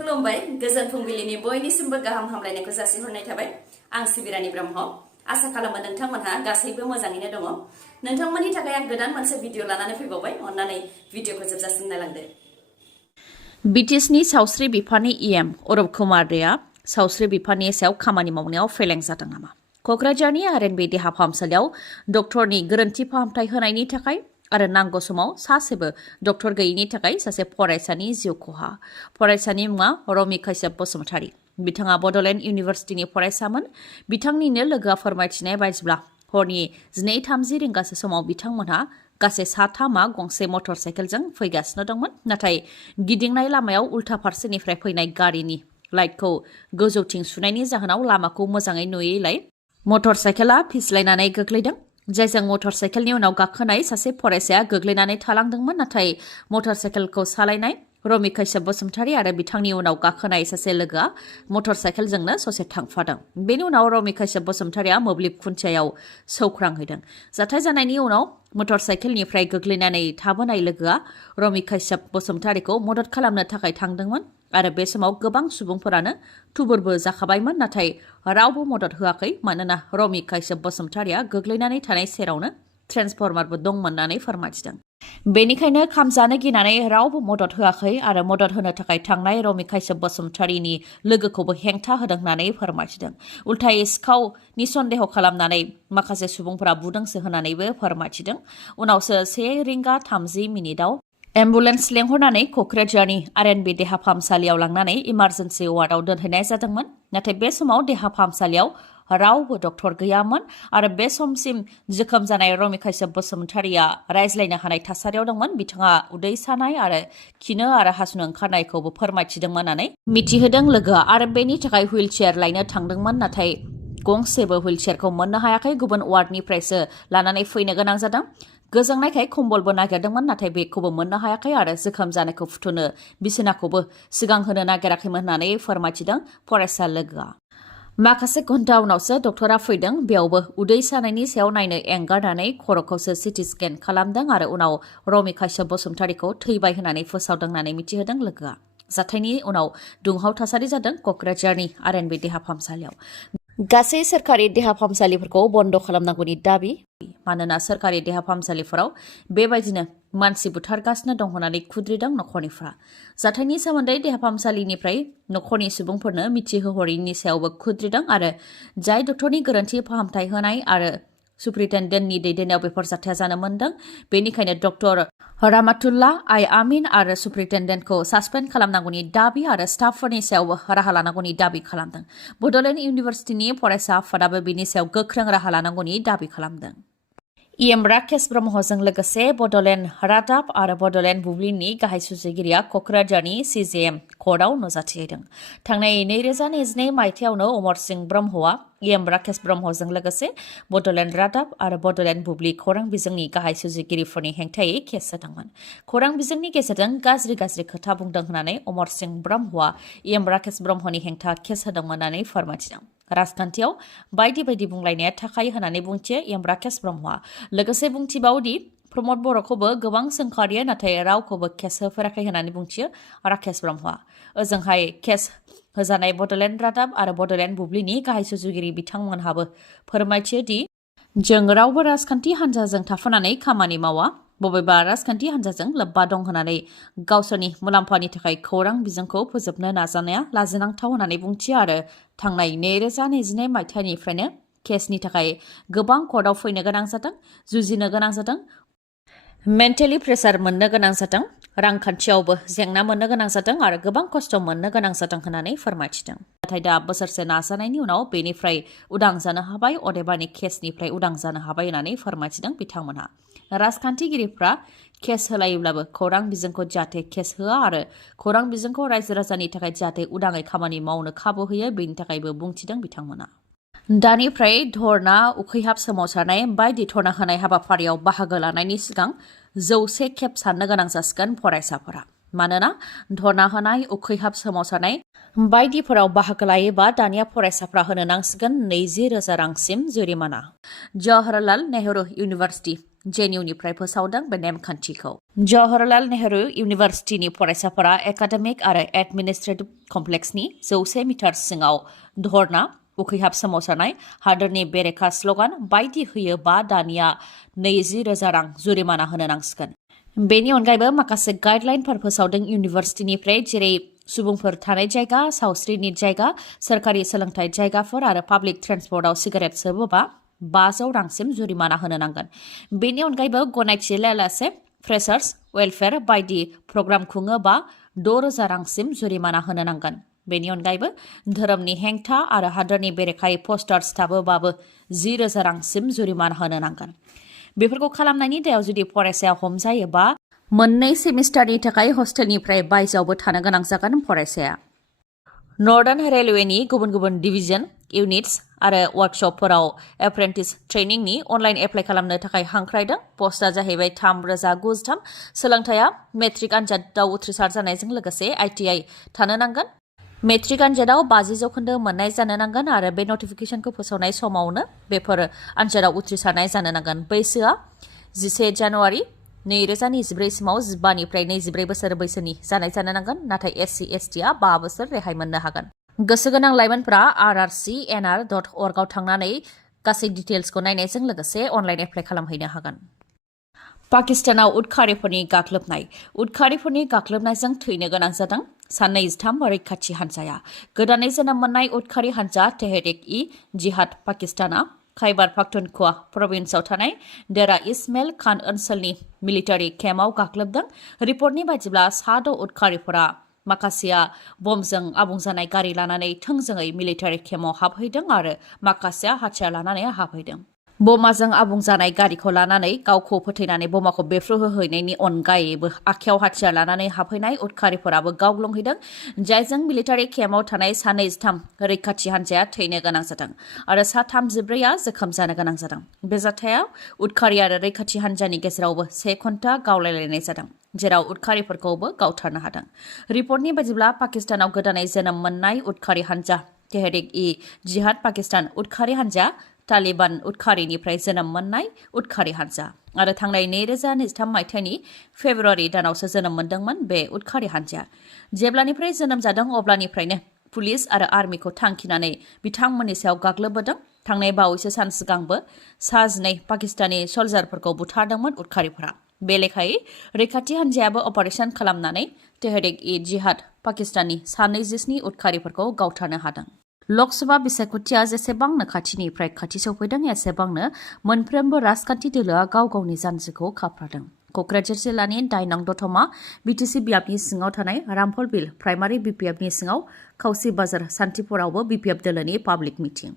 खुलुमबाय गोजोन फुंबिलिनि बयनिसिमबो गाहाम हामलायनायखौ जासिहरनाय थाबाय आं सिबिरानि ब्रह्म आसा खालामो नोंथांमोनहा गासैबो मोजाङैनो दङ नोंथांमोननि थाखाय आं गोदान मोनसे भिडिअ लानानै फैबावबाय अन्नानै भिडिअखौ जोबजासिम नायलांदो बिटिसिनि सावस्रि बिफाननि इएम अरुप कुमार देआ सावस्रि बिफाननि सायाव खामानि मावनायाव फेलें जादों नामा कक्राझारनि आरएनबि देहा फाहामसालियाव डक्टरनि गोरोन्थि फाहामथाय होनायनि थाखाय आरो नांगौ समाव सासेबो डक्टर गैयिनि थाखाय सासे फरायसानि जिउ खहा फरायसानि मुङा रमि काश्यप बसुमतारी बिथाङा बडलेण्ड इउनिभार्सिटिनि फरायसामोन बिथांनिनो लोगोआ फोरमायथिनाय बायदिब्ला हरनि 12:30 रिंगासो समाव बिथांमोनहा गासै साथामा गंसे मटर साइकेलजों फैगासिनो दंमोन नाथाय गिदिंनाय लामायाव उल्था फारसेनिफ्राय फैनाय गारिनि लाइटखौ गोजौथिं सुनायनि जाहोनाव लामाखौ मोजाङै नुयैलाय मटर साइकेला फिस्लायनानै गोग्लैदों जायजों मटर साइकेलनि उनाव गाखोनाय सासे फरायसाया गोग्लैनानै थालांदोंमोन नाथाय मटर साइकेलखौ सालायनाय रमि काश्यप बसुमतारी आरो बिथांनि उनाव गाखोनाय सासे लोगोआ मटर साइकेलजोंनो ससे थांफादों बेनि उनाव रमि काश्यप बसुमतारीया मोब्लिब खुन्थियायाव सौख्रांहैदों जाथाय जानायनि उनाव मटर साइकेलनिफ्राय गोग्लैनानै थाबोनाय लोगोआ रमि काश्यप बसुमतारीखौ मदद खालामनो थाखाय थांदोंमोन आरो बे समाव गोबां सुबुंफोरानो थुबुरबो जाखाबायमोन नाथाय रावबो मदद होआखै मानोना रमि काश्यप बसुमतारीया गोग्लैनानै थानाय सेरावनो ट्रेन्सफर्मारबो दंमोन होननानै फोरमायथिदों बेनिखायनो खामजानो गिनानै रावबो मदद होआखै आरो मदद होनो थाखाय थांनाय रमि काश्यप बसुमतारीनि लोगोखौबो हेंथा होदों होननानै फोरमायथिदों उल्थायै सिखावनि सन्देह खालामनानै माखासे सुबुंफोरा बुदोंसो होननानैबो फोरमायथिदों उनावसो 1:30 एम्बुलेन्स लेंहरनानै कक्राझारनि आरएनबि देहा फाहामसालियाव लांनानै इमार्जेन्सि वार्डआव दोनहैनाय जादोंमोन नाथाय बे समाव देहा फाहामसालियाव रावबो डक्टर गैयामोन आरो बे समसिम जोखोम जानाय रमि काश्यप बसुमतारीया रायज्लायनो हानाय थासारियाव दंमोन बिथाङा उदै सानाय आरो खिनो आरो हासुनो ओंखारनायखौबो फोरमायथिदोंमोन होननानै मिथिहोदों लोगोआ आरो बेनि थाखाय हुइलचेयार लायनो थांदोंमोन नाथाय गंसेबो हुइलचेयारखौ मोननो हायाखै गुबुन वार्डनिफ्रायसो लानानै फैनो गोनां जादों गोजांनायखाय कम्बलबो नागिरदोंमोन नाथाय बेखौबो मोननो हायाखै आरो जोखोम जानायखौ फुथुनो बिसनाखौबो सिगां होनो नागिराखैमोन होननानै फोरमायथिदों फरायसा लोगोआ माखासे घन्टा उनावसो डक्टरा फैदों बेयावबो उदै सानायनि सायाव नायनो एंगारनानै खर'खौसो सिटि स्केन खालामदों आरो उनाव रमि काश्यप बसुमतारीखौ थैबाय होननानै फोसावदों होननानै मिथिहोदों लोगोआ जाथायनि उनाव दुंहाव थासारि जादों कक्राझारनि आरएनबि देहा फाहामसालियाव गासै सोरखारि देहा फाहामसालिफोरखौ बन्द खालामनांगौनि दाबि मानोना सोरखारि देहा फाहामसालिफोराव बेबायदिनो मानसि बुथारगासिनो दं होननानै खुद्रिदों नखरनिफ्रा जाथायनि सोमोन्दै देहा फाहामसालिनिफ्राय नखरनि सुबुंफोरनो मिथिहोहरैनि सायावबो खुद्रिदों आरो जाय डक्टरनि गोरोन्थि फाहामथाय होनाय आरो सुप्रिटेन्डेन्टनि दैदेननायाव बेफोर जाथाया जानो मोन्दों बेनिखायनो डक्टर रामातुल्ला आइ आमिन आरो सुप्रिटेन्डेन्टखौ सासपेन्ड खालामनांगौनि दाबि आरो स्टाफफोरनि सायावबो राहा लानांगौनि दाबि खालामदों बडलेण्ड इउनिभार्सिटिनि फरायसा आफादाबो बेनि सायाव गोख्रों राहा लानांगौनि दाबि खालामदों इएम राकेश ब्रह्मजों लोगोसे बडलेण्ड रादाब आरो बडलेण्ड बुब्लिनि गाहाय सुजुगिरिया कक्राझारनि सिजेएम कर्टआव नुजाथिहैदों थांनाय 2022 मायथाइयावनो अमर सिंह ब्रह्मआ इएम राकेश ब्रह्मजों लोगोसे बडलेण्ड रादाब आरो बडलेण्ड बुब्लि खौरां बिजोंनि गाहाय सुजुगिरिफोरनि हेंथायै केस होदोंमोन खौरां बिजोंनि गेजेरजों गाज्रि खोथा बुंदों होननानै अमर सिंह ब्रह्मआ इएम राकेश ब्रह्मनि हेंथा केस होदोंमोन होननानै फोरमायथिदों राजखान्थियाव बायदि बुंलायनाया थाखायो होननानै बुंथियो इएम राकेश ब्रह्मआ लोगोसे बुंथिबावदि प्रमद बर'खौबो गोबां सोंखारियो नाथाय रावखौबो केस होफेराखै होननानै बुंथियो राकेश ब्रह्मआ ओजोंहाय केस होजानाय बडलेण्ड रादाब आरो बडलेण्ड बुब्लिनि गाहाय सुजुगिरि बिथांमोनहाबो फोरमायथियो दि जों रावबो राजखान्थि हान्जाजों थाफानानै खामानि मावा बबेबा राजखान्थि हान्जाजों लोब्बा दं होननानै गावसोरनि मुलाम्फानि थाखाय खौरां बिजोंखौ फोजोबनो नाजानाया लाजिनांथाव होननानै बुंथियो आरो थांनाय 2022 मायथाइनिफ्रायनो केसनि थाखाय गोबां कर्टआव फैनो गोनां जादों जुजिनो गोनां जादों मेन्टेलि प्रेसार मोननो गोनां जादों रांखान्थियावबो जेंना मोननो गोनां जादों आरो गोबां खस्थ' मोननो गोनां जादों होननानै फोरमायथिदों नाथाय दा बोसोरसे नाजानायनि उनाव बेनिफ्राय उदां जानो हाबाय अदेबानि केसनिफ्राय उदां जानो हाबाय होननानै फोरमायथिदों बिथांमोनहा राजखान्थिगिरिफ्रा केस होलायोब्लाबो खौरां बिजोंखौ जाहाथे केस होआ आरो खौरां बिजोंखौ रायजो राजानि थाखाय जाहाथे उदाङै खामानि मावनो खाबु होयो बेनि थाखायबो बुंथिदों बिथांमोना दानिफ्राय धर्ना उखैहाब सोमावसारनाय बायदि धर्ना होनाय हाबाफारियाव बाहागो लानायनि सिगां 100 खेब साननो गोनां जासिगोन फरायसाफोरा मानोना धर्ना होनाय उखैहाब सोमावसारनाय बायदिफोराव बाहागो लायोबा दानिया फरायसाफ्रा होनो नांसिगोन 20,000 रांसिम जुरिमाना जवाहरलाल नेहरू इउनिभार्सिटि JNUनिफ्राय फोसावदों बे नेमखान्थिखौ। जवाहरलाल नेहरू इउनिभार्सिटिनि फरायसाफोरा एकाडेमिक आरो एडमिनिस्ट्रेटिभ कमप्लेक्सनि 100 मिटार सिङाव धर्ना, उखैहाब सोमावसारनाय, हादोरनि बेरेखा स्लगान बायदि होयोबा दानिया 20,000 रां जुरिमाना होनो नांसिगोन। बेनि अनगायैबो माखासे गाइडलाइनफोर फोसावदों इउनिभार्सिटिनिफ्राय, जेरै सुबुंफोर थानाय जायगा, सावस्रिनि जायगा, सोरखारि सोलोंथाइ जायगाफोर आरो पाब्लिक ट्रेन्सपर्टआव सिगारेट सोबोबा 500 रांसिम जुरिमाना होनो नांगोन। बेनि अनगायैबो गनायथि लायालासे फ्रेसार्स वेलफेयार बायदि प्रग्राम खुङोबा 6,000 रांसिम जुरिमाना होनो नांगोन। बेनि अनगायैबो धोरोमनि हेंथा आरो हादोरनि बेरेखायै पस्टार सिथाबोबाबो 10,000 रांसिम जुरिमाना होनो नांगोन। बेफोरखौ खालामनायनि दायाव जुदि फरायसाया हमजायोबा 2 सेमिस्टारनि थाखाय हस्टेलनिफ्राय बायजोआवबो थानो गोनां जागोन फरायसाया। नर्दार्न रेलवेनि गुबुन गुबुन डिभिजन, इउनिट्स आरो वर्कशपफोराव एप्रेन्टिस ट्रेनिंनि अनलाइन एप्लाइ खालामनो थाखाय हांख्रायदों। पस्टआ जाहैबाय 3,093। सोलोंथाया मेट्रिक आनजादाव उथ्रिसार जानायजों लोगोसे ITI थानो नांगोन। मेट्रिक आनजादाव 50% मोननाय जानो नांगोन आरो बे नटिफिकेशनखौ फोसावनाय समावनो बेफोर आनजादाव उथ्रिसारनाय जानो नांगोन। बैसोआ 11 जानुवारि 2024 सिमाव 15 निफ्राय 24 बोसोर बैसोनि जानाय जानो नांगोन, नाथाय SC ST आ 5 बोसोर रेहाय मोननो हागोन। गोसो गोनां लाइमोनफोरा rrcnr.org आव थांनानै गासै डिटेल्सखौ नायनायजों लोगोसे अनलाइन एप्लाइ खालामहैनो हागोन। पाकिस्तानाव उदखारिफोरनि गाग्लोबनाय। उदखारिफोरनि गाग्लोबनायजों थैनो गोनां जादों। सान 23 रैखाथि हान्जाया। गोदानै जोनोम मोननाय उदखारि हान्जा तेहरिक-इ-जिहाद पाकिस्ताना खाइबार पाख्तुनख्वा प्रभिन्सआव थानाय देरा इस्माइल खान ओनसोलनि मिलिटारि केम्पआव गाग्लोबदों। रिपर्टनि बायदिब्ला 6 उदखारिफोरा माखासेया बमजों आबुं जानाय गारि लानानै थोंजोङै मिलिटारि केम्पआव हाबहैदों आरो माखासेया हाथियार लानानै हाबहैदों। बमाजों आबुं जानाय गारिखौ लानानै गावखौ फोथैनानै बमाखौ बेफ्रुहोहैनायनि अनगायैबो आखायाव हाथियार लानानै हाबहैनाय उदखारिफोराबो गावग्लुंहैदों, जायजों मिलिटारि केम्पआव थानाय सा 23 रैखाथि हान्जाया थैनो गोनां जादों आरो सा 34आ जोखोम जानो गोनां जादों। बे जाथायाव उदखारि आरो रैखाथि हान्जानि गेजेरावबो 1 घन्टा गावलायलायनाय जादों, जेराव उदखारिफोरखौबो गावथारनो हादों। रिपर्टनि बायदिब्ला पाकिस्तानाव गोदानै जोनोम मोननाय उदखारि हान्जा तेहरिक-इ-जिहाद पाकिस्तान उदखारि हान्जा तालिबान उदखारिनिफ्राय जोनोम मोननाय उदखारि हान्जा आरो थांनाय 2023 मायथाइनि फेब्रुवारि दानावसो जोनोम मोनदोंमोन। बे उदखारि हान्जाया जेब्लानिफ्राय जोनोम जादों अब्लानिफ्रायनो पुलिस आरो आर्मिखौ थांखिनानै बिथांमोननि सायाव गाग्लोबबोदों। थांनाय बावैसो सान सिगांबो सा 12 पाकिस्तानी सल्जारफोरखौ बुथारदोंमोन उदखारिफोरा। बे लेखायै रैखाथि हान्जायाबो अपारेशन खालामनानै तेहरिक-इ-जिहाद पाकिस्ताननि सा 27 उदखारिफोरखौ गावथारनो हादों। लकसभा बिसायख'थिया जेसेबांनो खाथिनिफ्राय खाथि सौफैदों एसेबांनो मोनफ्रोमबो राजखान्थि दोलोआ गाव गावनि जानजिखौ खाफ्रादों। क'क्राझार जिल्लानि 9 नं दतमा BTC बियाबनि सिङाव थानाय रामफलबिल प्राइमारि BPFनि सिङाव खावसि बाजार सान्थिपुरावबो BPF दोलोनि पाब्लिक मिटिं।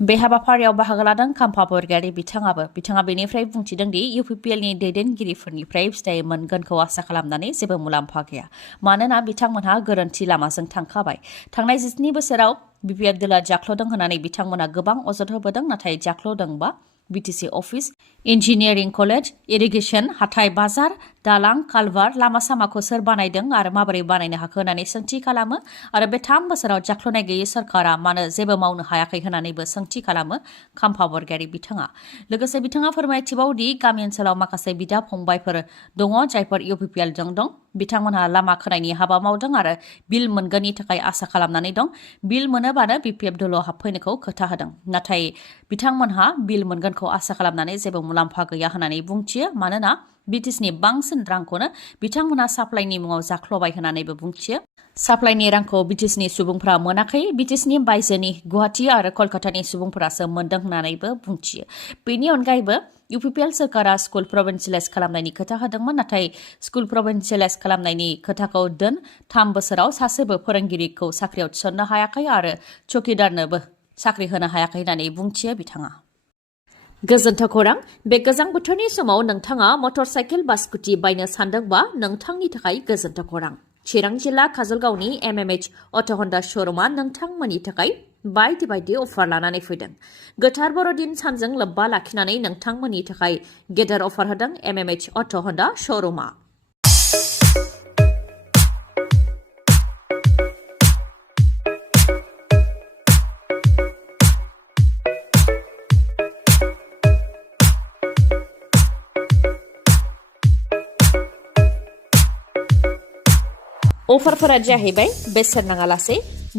बे हाबाफारियाव बाहागो लादों खाम्फा बरगयारि बिथाङा बेनिफ्राय बुंथिदों दि UPPLनि दैदेनगिरिफोरनिफ्राय फिथाइ मोनगोनखौ आसा खालामनानै जेबो मुलाम्फा गैया, मानोना बिथांमोनहा गोरोन्थि लामाजों थांखाबाय। थांनाय 17 बोसोराव BPF दोला जाख्ल'दों होननानै बिथांमोना गोबां अजद होबोदों, नाथाय जाख्ल'दोंबा BTC office, engineering college, irrigation, हाथाय बाजार, दालां, कालभार, लामा सामाखौ सोर बानायदों आरो माबोरै बानायनो हाखो होननानै सोंथि खालामो आरो बे 3 बोसोराव जाख्ल'नाय गैयै सरकारा मानो जेबो मावनो हायाखै होननानैबो सोंथि खालामो खाम्फा बरगयारि बिथाङा। लोगोसे बिथाङा फोरमायथिबावो दि गामि ओनसोलाव माखासे बिदा फंबायफोर दङ जायफोर UPPLजों दं। बिथांमोनहा लामा खोनायनि हाबा मावदों आरो बिल मोनगोननि थाखाय आसा खालामनानै दं। बिल मोनोबानो BPF दोलोआव हाबफैनोखौ खोथा होदों, नाथाय बिथांमोनहा बिल मोनगोनखौ आसा खालामनानै जेबो मुलाम्फा गैया होननानै बुंथियो, मानोना BTCनि बांसिन रांखौनो बिथांमोनहा साप्लाइनि मुङाव जाख्ल'बाय होननानैबो बुंथियो। साप्लाइनि रांखौ BTCनि सुबुंफोरा मोनाखै, BTCनि बायजोनि गुवाहाटी आरो कलकातानि सुबुंफोरासो मोनदों होननानैबो बुंथियो। बेनि अनगायैबो UPPL सोरखारा स्कुल प्रभिन्सियेलाइज खालामनायनि खोथा होदोंमोन, नाथाय स्कुल प्रभिन्सियेलाइज खालामनायनि खोथाखौ 3 बोसोराव सासेबो फोरोंगिरिखौ साख्रियाव थिसननो हायाखै आरो चौकीदारनोबो साख्रि होनो हायाखै होननानै बुंथियो बिथाङा। गोजोन्थों खौरां। बे गोजां बोथोरनि समाव नोंथाङा मटर साइकेल बा स्कुटि बायनो सानदोंबा नोंथांनि थाखाय गोजोन्थों खौरां। चिरां जिल्ला काजलगावनि MMH अट' हन्डा श'रुमा नोंथांमोननि थाखाय बायदि अफार लानानै फैदों। गोथार बर'दिन सानजों लोब्बा लाखिनानै नोंथांमोननि थाखाय गेदेर अफार होदों MMH अट' हन्डा श'रुमा। अफारफोरा जाहैबाय बेसेन नाङालासे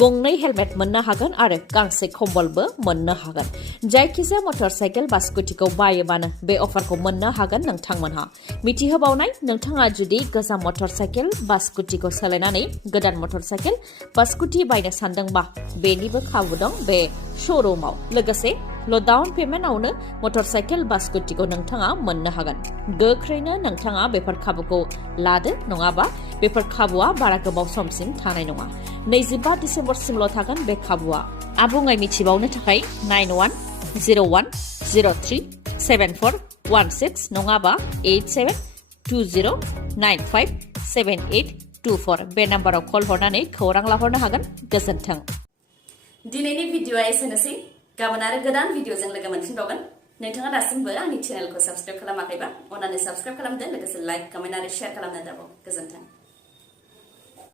गंनै हेलमेट मोननो हागोन आरो गांसे कम्बलबो मोननो हागोन। जायखिजाया मटर साइकेल बा स्कुटिखौ बायोबानो बे अफारखौ मोननो हागोन नोंथांमोनहा। मिथिहोबावनाय नोंथाङा जुदि गोजाम मटर साइकेल बा स्कुटिखौ सोलायनानै गोदान मटर साइकेल बा स्कुटि बायनो सानदोंबा बेनिबो खाबु दं बे श'रुमाव। लोगोसे ल'डाउन पेमेन्टआवनो मटर साइकेल बा स्कुटिखौ नोंथाङा मोननो हागोन। गोख्रैनो नोंथाङा बेफोर खाबुखौ लादो, नङाबा बेफोर खाबुआ बारा गोबाव समसिम थानाय नङा। 25 डिसेम्बरसिमल' थागोन बे खाबुआ। आबुङै मिथिबावनो थाखाय 9101037416 नङाबा 8720957824 बे नाम्बाराव कल हरनानै खौरां लाहरनो हागोन। गोजोन्थों। दिनैनि भिडिअआ एसेनोसै। गाबोन आरो गोदान भिडिअजों लोगो मोनफिनबावगोन। नोंथाङा दासिमबो आंनि चेनेलखौ साबस्क्राइब खालामाखैबा अन्नानै साबस्क्राइब खालामदो, लोगोसे लाइक, कमेन्ट आरो शेयार खालामनो दाबाव। गोजोन्थों।